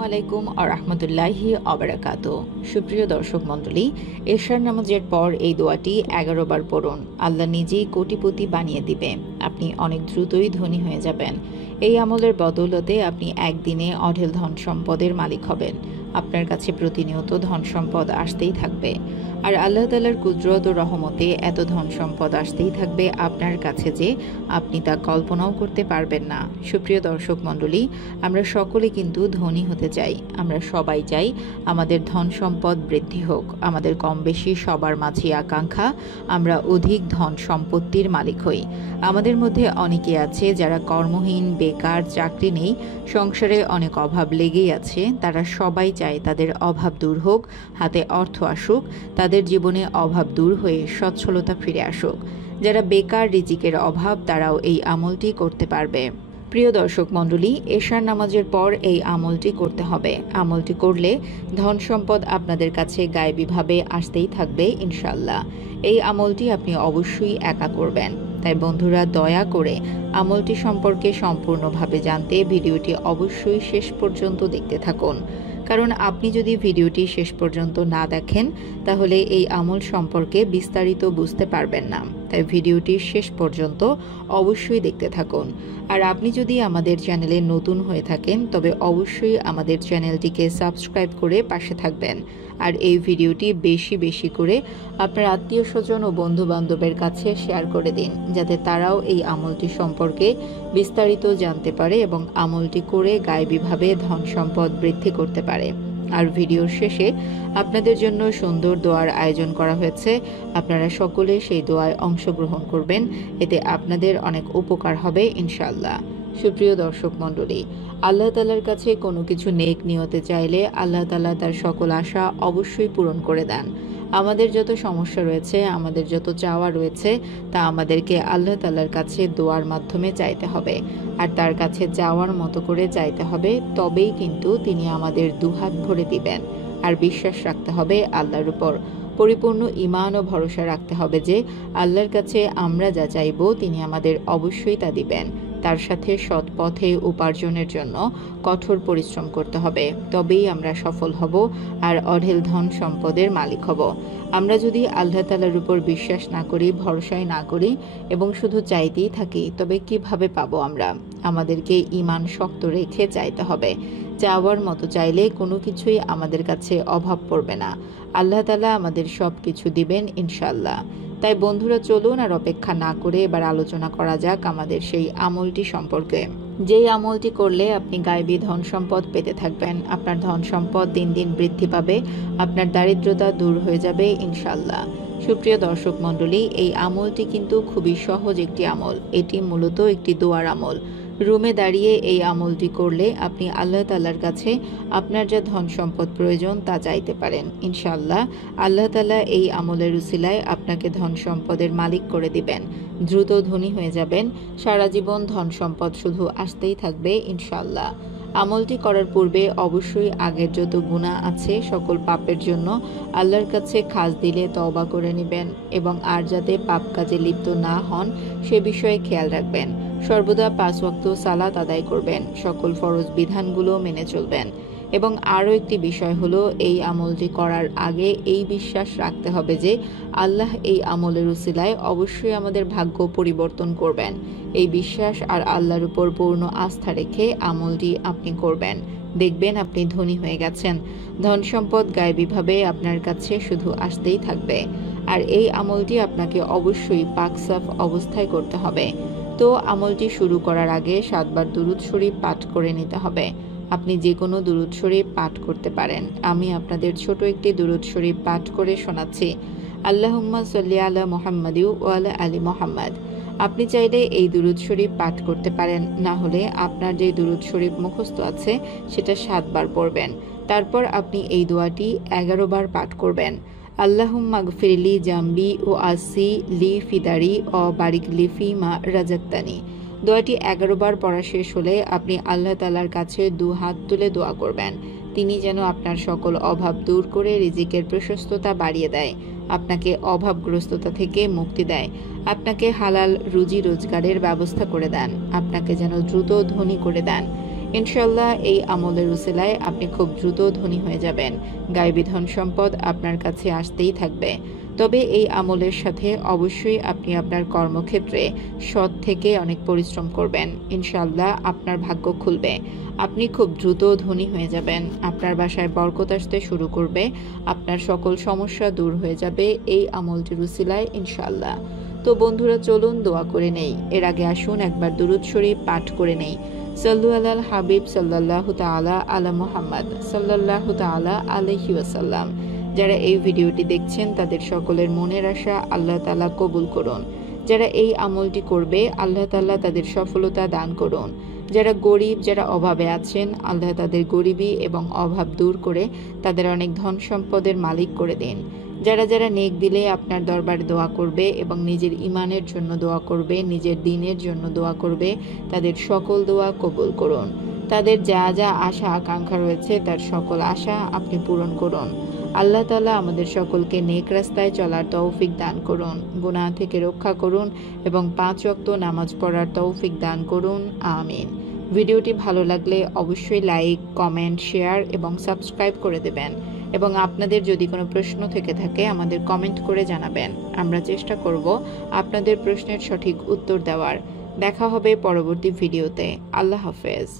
আসসালামু আলাইকুম ওয়া রাহমাতুল্লাহি ওয়া বারাকাতুহু। সুপ্রিয় দর্শক মণ্ডলী, এশার নামাজের পর এই দোয়াটি 11 বার পড়ুন। আল্লাহ নিজেই কোটিপতি বানিয়ে দিবে। আপনি অনেক দ্রুতই ধনী হয়ে যাবেন। এই আমলের বদৌলতে আপনি একদিনে অঢেল ধন সম্পদের মালিক হবেন। আপনার কাছে প্রতিনিয়ত ধন সম্পদ আসতেই থাকবে। আর আল্লাহ তাআলার কুদরত ও রহমতে এত ধন সম্পদ আসতেই থাকবে আপনার কাছে যে আপনি তা কল্পনাও করতে পারবেন না। সুপ্রিয় দর্শক মণ্ডলী, আমরা সকলে কিন্তু ধনী হতে চাই। আমরা সবাই চাই আমাদের ধন সম্পদ বৃদ্ধি হোক। আমাদের কম বেশি সবার মাঝে আকাঙ্ক্ষা আমরা অধিক ধন সম্পত্তির মালিক হই। আমাদের মধ্যে অনেকে আছে যারা কর্মহীন, বেকার, চাকরি নেই, সংসারে অনেক অভাব লেগেই আছে। তারা সবাই চায় তাদের অভাব দূর হোক, হাতে অর্থ আসুক, তাদের জীবনে অভাব দূর হয়ে সচ্ছলতা ফিরে আসুক। যারা বেকার, রিজিকের অভাব, তারাও এই আমলটি করতে পারবে। প্রিয় দর্শক মণ্ডলী, এশার নামাজের পর এই আমলটি করতে হবে। আমলটি করলে ধন সম্পদ আপনাদের কাছে গায়েবীভাবে আসতেই থাকবে ইনশাআল্লাহ। এই আমলটি আপনি অবশ্যই একা করবেন। তাই বন্ধুরা, দয়া করে আমলটি সম্পর্কে সম্পূর্ণভাবে জানতে ভিডিওটি অবশ্যই শেষ পর্যন্ত দেখতে থাকুন। কারণ আপনি যদি ভিডিওটি শেষ পর্যন্ত না দেখেন তাহলে এই আমল সম্পর্কে বিস্তারিত বুঝতে পারবেন না। তাই ভিডিওটি শেষ পর্যন্ত অবশ্যই দেখতে থাকুন। আর আপনি যদি আমাদের চ্যানেলে নতুন হয়ে থাকেন তবে অবশ্যই আমাদের চ্যানেলটিকে সাবস্ক্রাইব করে পাশে থাকবেন। আর এই ভিডিওটি বেশি বেশি করে আপনার আত্মীয় স্বজন ও বন্ধু বান্ধবের কাছে শেয়ার করে দিন, যাতে তারাও এই আমলটি সম্পর্কে বিস্তারিত জানতে পারে এবং আমলটি করে গায়েবীভাবে ধন সম্পদ বৃদ্ধি করতে পারে। আর ভিডিওর শেষে আপনাদের জন্য সুন্দর দোয়ার আয়োজন করা হয়েছে। আপনারা সকলে সেই দোয়ায় অংশগ্রহণ করবেন। এতে আপনাদের অনেক উপকার হবে ইনশাআল্লাহ। সুপ্রিয় দর্শক মণ্ডলী, আল্লাহ তাআলার কাছে কোনো কিছু নেক নিয়তে চাইলে আল্লাহ তাআলা তার সকল আশা অবশ্যই পূরণ করে দেন। আমাদের যত সমস্যা রয়েছে, আমাদের যত চাওয়া রয়েছে, তা আমাদেরকে আল্লাহ তাআলার কাছে দোয়ার মাধ্যমে চাইতে হবে। আর তার কাছে যাওয়ার মতো করে চাইতে হবে, তবেই কিন্তু তিনি আমাদের দুহাত ভরে দিবেন। আর বিশ্বাস রাখতে হবে আল্লাহর উপর। পরিপূর্ণ ঈমান ও ভরসা রাখতে হবে যে আল্লাহর কাছে আমরা যা চাইব তিনি আমাদের অবশ্যই তা দিবেন। তার সাথে সৎ পথে উপার্জনের জন্য কঠোর পরিশ্রম করতে হবে, তবেই আমরা সফল হব আর অঢেল ধন সম্পদের মালিক হব। আমরা যদি আল্লাহ তাআলার উপর বিশ্বাস না করি, ভরসাই না করি এবং শুধু চাইতেই থাকি, তবে কিভাবে পাবো আমরা? আমাদেরকে ঈমান শক্ত রেখে চাইতে হবে। চাওয়ার মতো চাইলে কোনো কিছুই আমাদের কাছে অভাব পড়বে না। আল্লাহ তাআলা আমাদের সব কিছু দিবেন ইনশাআল্লাহ। তাই বন্ধুরা, চলুন আর অপেক্ষা না করে এবার আলোচনা করা যাক আমাদের সেই আমলটি সম্পর্কে। যেই আমলটি করলে আপনি গায়েবী ধন সম্পদ পেতে থাকবেন। আপনার ধন সম্পদ দিন দিন বৃদ্ধি পাবে, আপনার দারিদ্রতা দূর হয়ে যাবে ইনশাআল্লাহ। সুপ্রিয় দর্শক মণ্ডলী, এই আমলটি কিন্তু খুবই সহজ একটি আমল। এটি মূলত একটি দোয়ার আমল। রুমে দাঁড়িয়ে এই আমলটি করলে আপনি আল্লাহ তাআলার কাছে আপনার যা ধন সম্পদ প্রয়োজন তা চাইতে পারেন ইনশাআল্লাহ। আল্লাহ তাআলা এই আমলের উসিলায় আপনাকে ধন সম্পদের মালিক করে দিবেন। দ্রুত ধনী হয়ে যাবেন। সারা জীবন ধন সম্পদ শুধু আসতেই থাকবে ইনশাআল্লাহ। আমলটি করার পূর্বে অবশ্যই আগের যত গুনাহ আছে সকল পাপের জন্য আল্লাহর কাছে খাস দিলে তওবা করে নেবেন এবং আর যাতে পাপ কাজে লিপ্ত না হন সে বিষয়ে খেয়াল রাখবেন। সর্বদা 5 ওয়াক্ত সালাত আদায় করবেন। সকল ফরজ বিধানগুলো মেনে চলবেন। এবং আরও একটি বিষয় হলো, এই আমলটি করার আগে এই বিশ্বাস রাখতে হবে যে আল্লাহ এই আমলের উসিলায় অবশ্যই আমাদের ভাগ্য পরিবর্তন করবেন। এই বিশ্বাস আর আল্লাহর উপর পূর্ণ আস্থা রেখে আমলটি আপনি করবেন। দেখবেন আপনি ধনী হয়ে গেছেন। ধন সম্পদ গায়েবীভাবে আপনার কাছে শুধু আসতেই থাকবে। আর এই আমলটি আপনাকে অবশ্যই পাক সাফ অবস্থায় করতে হবে। তো আমলটি শুরু করার আগে 7 বার দুরূদ শরীফ পাঠ করে নিতে হবে। আপনি যে কোনো দুরূদ শরীফ পাঠ করতে পারেন। আমি আপনাদের ছোট একটি দুরূদ শরীফ পাঠ করে শোনাচ্ছি। আল্লাহুম্মা সাল্লি আলা মুহাম্মাদি ওয়া আলা আলি মুহাম্মাদ। আপনি চাইলে এই দুরূদ শরীফ পাঠ করতে পারেন, না হলে আপনার যে দুরূদ শরীফ মুখস্থ আছে সেটা 7 বার পড়বেন। তারপর আপনি এই দোয়াটি 11 বার পাঠ করবেন। আল্লাহুম্মা গফিরলি জামবি ও আসি লি ফিদারি ও বারিক লি ফিমা রাজাক্তানি। দোয়াটি 11 বার পড়া শেষ হলে আপনি আল্লাহ তাআলার কাছে 2 হাত তুলে দোয়া করবেন। তিনি যেন আপনার সকল অভাব দূর করে রিজিকের প্রশস্ততা বাড়িয়ে দেয়, আপনাকে অভাবগ্রস্ততা থেকে মুক্তি দেয়, আপনাকে হালাল রুজি রোজগারের ব্যবস্থা করে দেন, আপনাকে যেন দ্রুত ধনী করে দেন। ইনশাআল্লাহ এই আমলের উসিলায় আপনি খুব দ্রুত ধনী হয়ে যাবেন। গায়েবী ধন সম্পদ আপনার কাছে আসতেই থাকবে। তবে এই আমলের সাথে অবশ্যই আপনি আপনার কর্মক্ষেত্রে সৎ থেকে অনেক পরিশ্রম করবেন। ইনশাআল্লাহ আপনার ভাগ্য খুলবে, আপনি খুব দ্রুত ধনী হয়ে যাবেন। আপনার বাসায় বরকত আসতে শুরু করবে, আপনার সকল সমস্যা দূর হয়ে যাবে এই আমলটির উসিলায় ইনশাআল্লাহ। তো বন্ধুরা, চলুন দোয়া করে নেই। এর আগে আসুন একবার দুরূদ শরীফ পাঠ করে নেই। সাল্লু আলাল হাবিব সাল্লাল্লাহু তাআলা আলা মুহাম্মদ সাল্লাল্লাহু তাআলা আলাইহি ওয়াসাল্লাম। যারা এই ভিডিওটি দেখছেন তাদের সকলের মনের আশা আল্লাহ তাআলা কবুল করুন। যারা এই আমলটি করবে আল্লাহ তাআলা তাদের সফলতা দান করুন। যারা গরিব, যারা অভাবে আছেন, আল্লাহ তাদের গরিবি এবং অভাব দূর করে তাদের অনেক ধন সম্পদের মালিক করে দিন। যারা যারা নেক দিলে আপনার দরবারে দোয়া করবে এবং নিজের ইমানের জন্য দোয়া করবে, নিজের দ্বীনের জন্য দোয়া করবে, তাদের সকল দোয়া কবুল করুন। তাদের যা যা আশা আকাঙ্ক্ষা রয়েছে তার সকল আশা আপনি পূরণ করুন। আল্লাহ তাআলা আমাদের সকলকে নেক রাস্তায় চলার তৌফিক দান করুন, গুনাহ থেকে রক্ষা করুন এবং 5 ওয়াক্ত নামাজ পড়ার তৌফিক দান করুন। আমিন। ভিডিওটি ভালো লাগলে অবশ্যই লাইক, কমেন্ট, শেয়ার এবং সাবস্ক্রাইব করে দেবেন। এবং আপনাদের যদি কোনো প্রশ্ন থেকে থাকে আমাদের কমেন্ট করে জানাবেন। আমরা চেষ্টা করব আপনাদের প্রশ্নের সঠিক উত্তর দেওয়ার। দেখা হবে পরবর্তী ভিডিওতে। আল্লাহ হাফেজ।